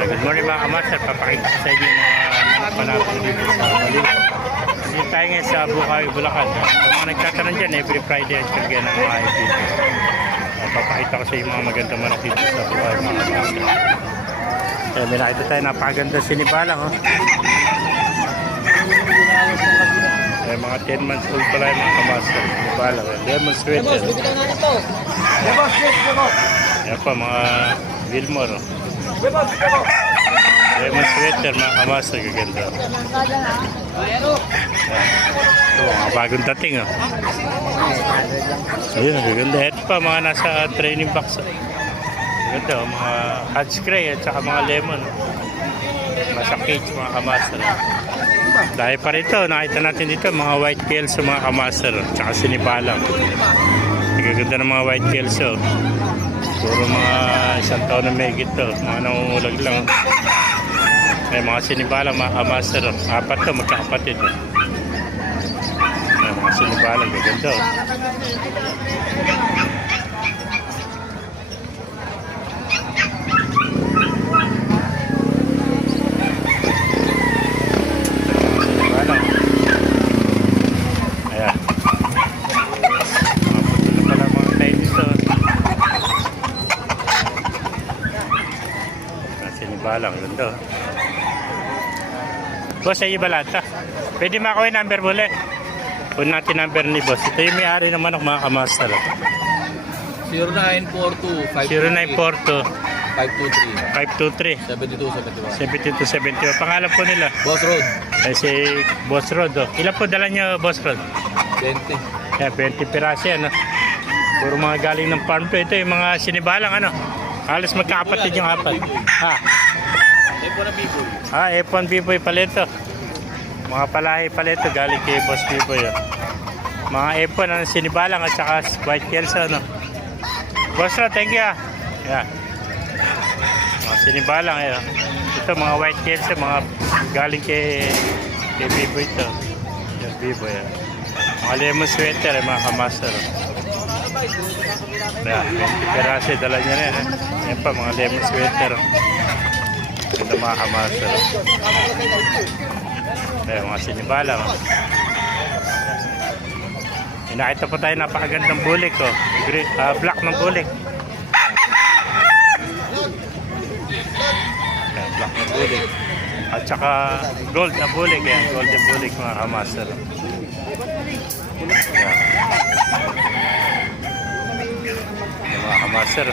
Good morning mga kamaster, papakita ko sa inyo yung mga panapon dito sa Baliw. Dito tayo ngayon sa Bukawi, Bulacan. Sa mga nagtatanong dyan, every Friday at kalagyan ng mga IP. Papakita ko sa inyo mga magandang manok dito sa Bukawi mga kamaster. May nakita tayo, napakaganda sinibalang. Mga 10 months old pala yung mga kamaster. Sinibalang, lemon sweater. Yan pa mga Wilmore. Lemon sweater mga kamaster, gaganda. Ito mga bagong dating. Ayun, gaganda. Ito pa mga nasa training box. Gaganda, mga hatch gray at saka mga lemon. Nasa cage mga kamaster. Dahil pa rito, nakita natin dito mga white kelso mga kamaster. Tsaka sinibalang. Gaganda ng mga white kelso. Puro mga isang taon na may gito. Mga nangungulag lang. May mga sinibalang mga kamaster. Apat to, magkakapatid. May mga sinibalang, gaganda. Balang, ganda. Boss, ay iba lahat. Pwede makuha yung number muli. Kung natin number ni boss. Ito yung may-ari ng manok mga kamaster. 0942 523 523 7271. Pangalan po nila? Boss Road. Ay si Boss Rod. Ilan po dala nyo, Boss Rod? 20. Yeah, 20 piraso yan. Puro mga galing ng farm to. Ito yung mga sinibalang ano. Halos magkakapatid yung apat. F1 na Biboy. F1 Biboy pala ito. Mga palahi pala ito. Galing kay Boss Biboy. Mga F1 ang sinibalang at saka white kelso. No? Boss Rod, thank you. Yeah. Mga sinibalang. Ito mga white kelso. Mga galing kay Biboy ito. Yung Biboy. Mga lemon sweater. Mga kamaster. Yeah, 20 peraso. Dala niya rin. Yan pa mga lemon sweater. Ito mga kamaster. Ayan, mga sinibalang. Nakita po tayo napakagandang bulik. Black ng bulik. Ayan, black ng bulik. At saka gold na bulik. Ayan, golden bulik mga kamaster. Ayan. Ayan, mga kamaster.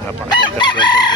Napakagandang golden bulik.